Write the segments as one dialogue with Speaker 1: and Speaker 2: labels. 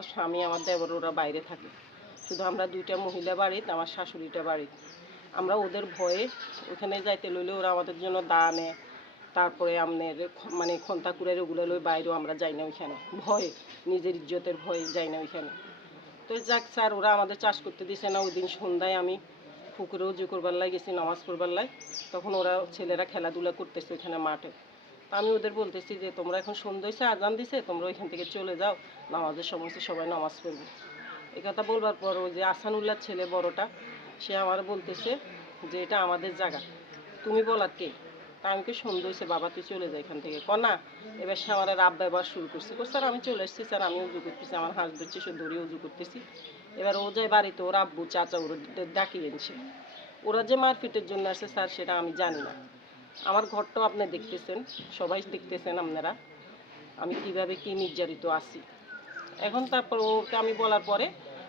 Speaker 1: আমার স্বামী, আমার দেবর, ওরা বাইরে থাকে। শুধু আমরা দুইটা মহিলা বাড়িতে আমার শাশুড়িটা বাড়ি। আমরা ওদের ভয়ে ওখানে যাইতে লইলে ওরা আমাদের জন্য দা নেয় তারপরে আমনের খ- মানে খন্তা কুড়ের ওগুলো লই বাইরেও আমরা যাই না ওইখানে। ভয়ে, নিজের ইজ্জতের ভয়ে যাই না ওইখানে। তো যাক স্যার, ওরা আমাদের চাষ করতে দিছে না। ওই দিন সন্ধ্যায় আমি পুকুরে জু করবার লাই গেছি, নামাজ পড়বার লাই, তখন ওরা ছেলেরা খেলাধুলা করতেছে ওইখানে মাঠে। আমি ওদের বলতেছি যে, তোমরা এখন সন্ধ্যা হয়েছে আজান দিছে, তোমরা ওইখান থেকে চলে যাও, নামাজের সময় সবাই নামাজ পড়বে। এই কথা বলবার পর ওই যে আসানুল্লাহ ছেলে বড়টা, সে আমার বলতেছে যে, এটা আমাদের জায়গা। তুমি বলার কে? তা আমি কি সন্ধ্যা হয়েছে বাবা তুই চলে যা এখান থেকে। ক না, এবার সে আমার রাব ব্যবহার শুরু করছে। স্যার, আমি চলে এসেছি, স্যার, আমি উজু করতেছি, আমার হাঁস ধরছি সে ধরে উজু করতেছি। এবার ও যায় বাড়িতে, ওর আব্বু, চাচা, ওর ডাকিয়ে এনেছে ওরা যে মারপিটের জন্য আসছে, স্যার, সেটা আমি জানি না। আমার ঘরটাও আপনি দেখতেছেন, সবাই দেখতেছেন আপনারা। আমি কীভাবে কি নির্যাতিত আছি। এখন তারপর ওকে আমি বলার পরে,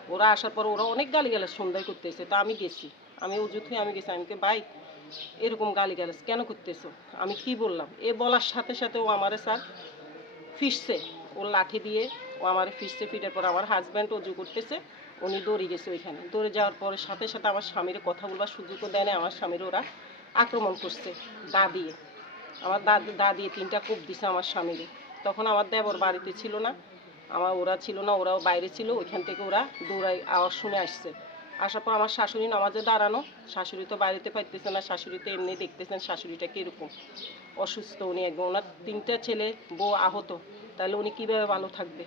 Speaker 1: ওরা আসার পর ওরা অনেক গালিগালাজ সন্ধ্যায় করতেছে, তা আমি গেছি। আমি উজু থুয়ে আমি গেছি, আমি ভাই, এরকম গালিগালাজ কেন করতেছো? আমি কি বললাম? এ বলার সাথে সাথে ও আমারে স্যার ফিসছে ওর লাঠি দিয়ে ও আমার ফিসছে ফিটার পর আমার হাজব্যান্ড উজু করতেছে। উনি দৌড়ে গেছে ওইখানে। দৌড়ে যাওয়ার পরে সাথে সাথে আমার স্বামীর কথা বলবার সুযোগও দেয় না আমার স্বামীর ওরা আক্রমণ করছে দা দিয়ে। আমার দা দা দিয়ে তিনটা কূপ দিছে আমার স্বামীরে। তখন আমার দেবর বাড়িতে ছিল না, আমার ওরা ছিল না, ওরাও বাইরে ছিল, ওইখান থেকে ওরা দৌড়াই আওয়াজ শুনে আসছে। আসার পর আমার শাশুড়ি নামাজে দাঁড়ানো, শাশুড়ি তো বাড়িতে পাইতেছে না, শাশুড়ি তো এমনি দেখতেছেন শাশুড়িটা কীরকম। অসুস্থ উনি একদম ওনার তিনটা ছেলে বউ আহত, তাহলে উনি কীভাবে ভালো থাকবে?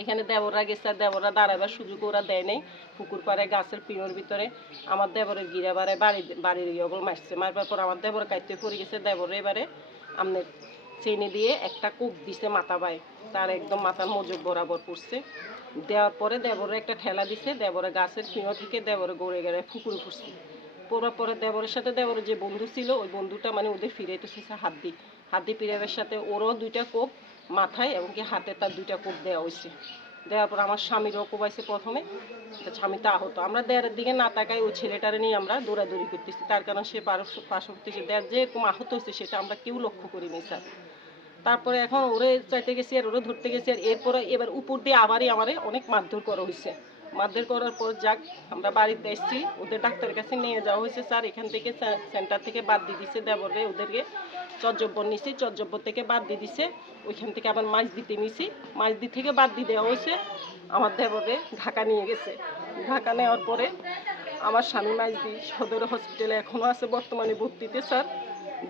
Speaker 1: এখানে দেবররা গেছে, আর দেবররা দাঁড়াবার সুযোগ ওরা দেয় নাই। পুকুর পাড়ে, গাছের পিঁড়োর ভিতরে। আমার দেবরের গিরা বাড়ে বাড়ি, বাড়ির ইয়গল মারছে। মারবার পর আমার দেবর কাইতে পড়ে গেছে। দেবর এবারে আমনে চেনে দিয়ে একটা কূপ দিছে মাথা বাই তার একদম মাথার মজুক বরাবর পড়ছে। দেওয়ার পরে দেবরে একটা ঠেলা দিছে। দেবরে গাছের পিঁড়ো থেকে দেবরে গড়ে গড়ে পুকুরে পড়ছে। পড়ার পরে দেবরের সাথে দেবরের যে বন্ধু ছিল, ওই বন্ধুটা মানে ওদের ফিরে ফিরাইতেছে হাত দি হাত দি পিরাবের সাথে ওরও দুইটা কোপ মাথায় এবং কি হাতে তার দুইটা কোপ দেওয়া হয়েছে। দেওয়ার পর আমার স্বামীরও আছে প্রথমে স্বামী তা হতো আমরা দেয়ারের দিকে না তাকাই ওই ছেলেটারে নিয়ে আমরা দৌড়াদৌড়ি করতেছি। তার কারণ সে পার্শ্ববর্তী দেয়ার যেরকম আহত হয়েছে সেটা আমরা কেউ লক্ষ্য করিনি, স্যার। তারপরে এখন ওরে চাইতে গেছি আর ওরে ধরতে গেছি আর এরপরে এবার উপর দিয়ে আবারই আমারে অনেক মারধর করা হয়েছে। মারধর করার পর যাক, আমরা বাড়িতে এসেছি। ওদের ডাক্তারের কাছে নিয়ে যাওয়া হয়েছে স্যার। এখান থেকে সেন্টার থেকে বাদ দিয়ে দিছে দেবরে, ওদেরকে। চজ্জব্বর নিছি চজ্জব্বর থেকে বাদ দিয়ে দিছে। ওইখান থেকে আবার মাছ দিতে নিছি। মাছ দি থেকে বাদ দিয়ে দেওয়া হয়েছে। আমার দেবরে ঢাকা নিয়ে গেছে। ঢাকা নেওয়ার পরে আমার স্বামী মাইজদি সদর হসপিটালে এখনও আছে, বর্তমানে ভর্তিতে, স্যার।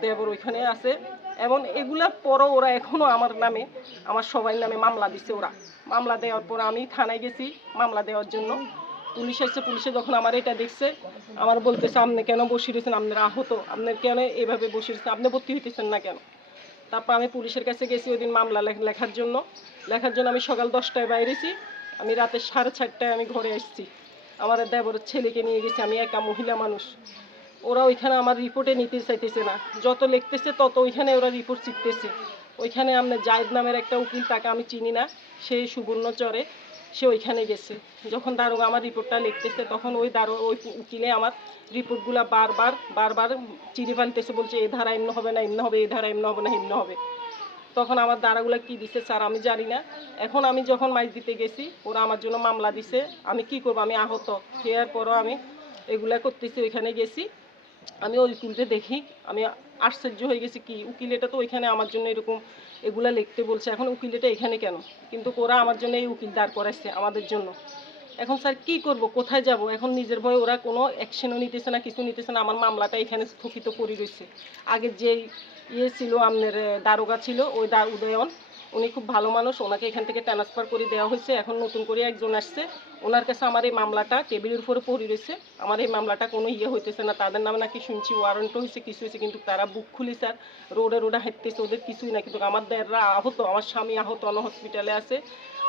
Speaker 1: দেবর ওইখানে আছে। এবং এগুলার পরও ওরা এখনও আমার নামে, আমার সবাই নামে মামলা দিছে ওরা। মামলা দেওয়ার পর আমি থানায় গেছি মামলা দেওয়ার জন্য। পুলিশ এসে, পুলিশে যখন আমার এটা দেখছে, আমার বলতেছে, আপনি কেন বসে রয়েছেন? আপনার আহত। আপনার কেন এভাবে বসে রয়েছেন? আপনি ভর্তি হইতেছেন না কেন? তারপর আমি পুলিশের কাছে গেছি ওই দিন মামলা লেখার জন্য। লেখার জন্য আমি সকাল দশটায় বাইরেছি আমি রাতে সাড়ে চারটায় আমি ঘরে এসেছি আমার দেবরের ছেলেকে নিয়ে গেছি। আমি একা মহিলা মানুষ। ওরা ওইখানে আমার রিপোর্টে নিতে চাইতেছে না। যত লিখতেছে তত ওইখানে ওরা রিপোর্ট শিখতেছে ওইখানে আপনার জায়দ নামের একটা উকিল, তাকে আমি চিনি না, সে সুবর্ণচরে সে ওইখানে গেছে। যখন দারোগা আমার রিপোর্টটা লিখতেছে, তখন ওই দারো ওই উকিলে আমার রিপোর্টগুলো বারবার বারবার চিনি ফেলতেছে, বলছে এই ধারা এমন হবে না, এমন হবে এই ধারা এমন হবে না, এমন হবে। তখন আমার দাঁড়াগুলো কি দিছে স্যার, আমি জানি না। এখন আমি যখন মাইজ দিতে গেছি, ওরা আমার জন্য মামলা দিছে। আমি কি করব? আমি আহত। হওয়ার পরও আমি এগুলা করতেছি, ওইখানে গেছি। আমি ওই উকিলটা দেখি, আমি আশ্চর্য হয়ে গেছি কি উকিলেটা তো ওইখানে আমার জন্য এরকম এগুলা লিখতে বলছে, এখন উকিলেটা এখানে কেন? কিন্তু ওরা আমার জন্য এই উকিল দাঁড় করাইছে আমাদের জন্য। এখন স্যার কি করব, কোথায় যাব? এখন নিজের ভয়ে ওরা কোনো অ্যাকশনও নিতেছে না, কিছু নিতেছে না, আমার মামলাটা এখানে স্থগিত করে রয়েছে আগে যে ইয়ে ছিল, আপনার দারোগা ছিল, ওই দা উদয়ন উনি খুব ভালো মানুষ, ওনাকে এখান থেকে ট্রান্সফার করে দেওয়া হয়েছে। এখন নতুন করে একজন আসছে। ওনার কাছে আমার এই মামলাটা টেবিলের উপরে পড়ে রয়েছে। আমার এই মামলাটা কোনো ইয়ে হইতেছে না। তাদের নামে নাকি শুনছি ওয়ারেন্টও হয়েছে কিছু হয়েছে কিন্তু তারা বুক খুলি স্যার, রোডে রোডে হাঁটতেছে, ওদের কিছুই না। কিন্তু আমার দেড়রা আহত, আমার স্বামী আহত, অন্য হসপিটালে আছে।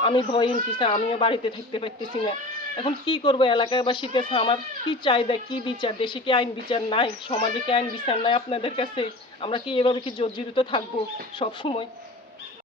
Speaker 1: আমি ভয় নিতেছি আমিও বাড়িতে থাকতে পারতেছি না। এখন কি করব? এলাকাবাসীর কাছে আমার কি চাহিদা কি বিচার? দেশে কি আইন বিচার নাই? সমাজে কি আইন বিচার নাই আপনাদের কাছে? আমরা কি এভাবে কি জর্জরিত থাকব সব সময়